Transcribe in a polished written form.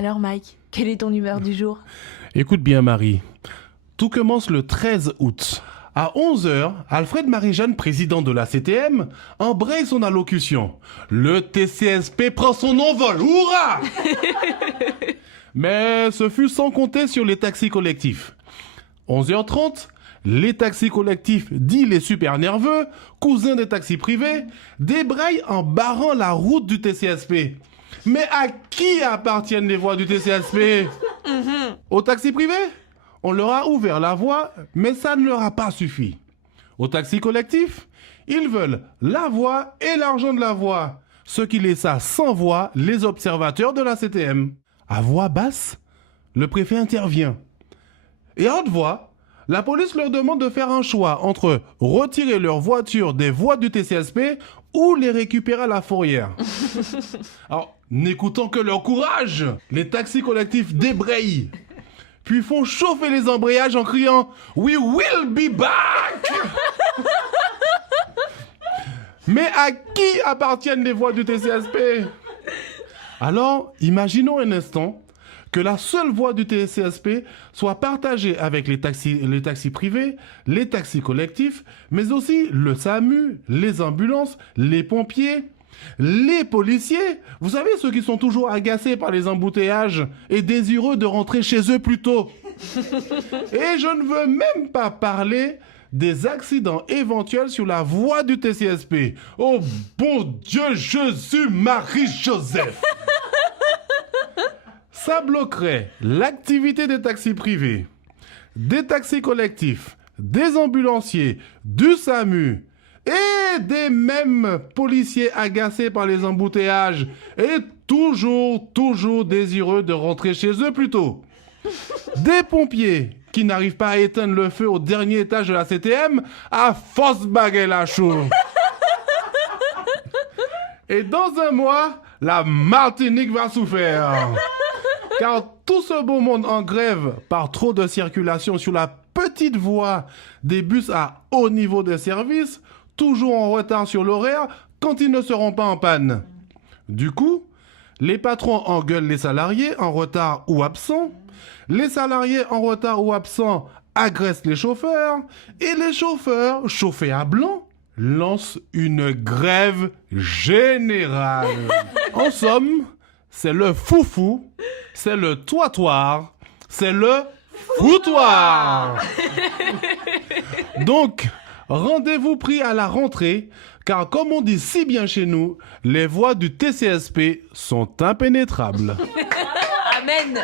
Alors Mike, quelle est ton humeur du jour? Écoute bien Marie, tout commence le 13 août. À 11h, Alfred Marie-Jeanne, président de la CTM, embraye son allocution. Le TCSP prend son envol, hurrah! Mais ce fut sans compter sur les taxis collectifs. 11h30, les taxis collectifs, dits les super nerveux, cousins des taxis privés, débrayent en barrant la route du TCSP. Mais à qui appartiennent les voies du TCSP? Aux taxis privés? On leur a ouvert la voie, mais ça ne leur a pas suffi. Aux taxis collectifs? Ils veulent la voie et l'argent de la voie, ce qui laissa sans voix les observateurs de la CTM. À voix basse, le préfet intervient. Et à haute voix, la police leur demande de faire un choix entre retirer leurs voitures des voies du TCSP ou les récupérer à la fourrière. Alors, n'écoutant que leur courage, les taxis collectifs débrayent, puis font chauffer les embrayages en criant « We will be back !» Mais à qui appartiennent les voies du TCSP? Alors, imaginons un instant que la seule voie du TCSP soit partagée avec les taxis privés, les taxis collectifs, mais aussi le SAMU, les ambulances, les pompiers, les policiers. Vous savez, ceux qui sont toujours agacés par les embouteillages et désireux de rentrer chez eux plus tôt. Et je ne veux même pas parler des accidents éventuels sur la voie du TCSP. Oh bon Dieu, Jésus, Marie, Joseph! Ça bloquerait l'activité des taxis privés, des taxis collectifs, des ambulanciers, du SAMU et des mêmes policiers agacés par les embouteillages et toujours désireux de rentrer chez eux plus tôt. Des pompiers qui n'arrivent pas à éteindre le feu au dernier étage de la CTM à force baguette la chaux. Et dans un mois, la Martinique va souffrir. Car tout ce beau monde en grève par trop de circulation sur la petite voie des bus à haut niveau de service, toujours en retard sur l'horaire quand ils ne seront pas en panne. Du coup, les patrons engueulent les salariés en retard ou absents, les salariés en retard ou absents agressent les chauffeurs, et les chauffeurs, chauffés à blanc, lancent une grève générale. En somme, c'est le foufou, c'est le toitoir, c'est le foutoir. Donc, rendez-vous pris à la rentrée, car comme on dit si bien chez nous, les voies du TCSP sont impénétrables. Amen.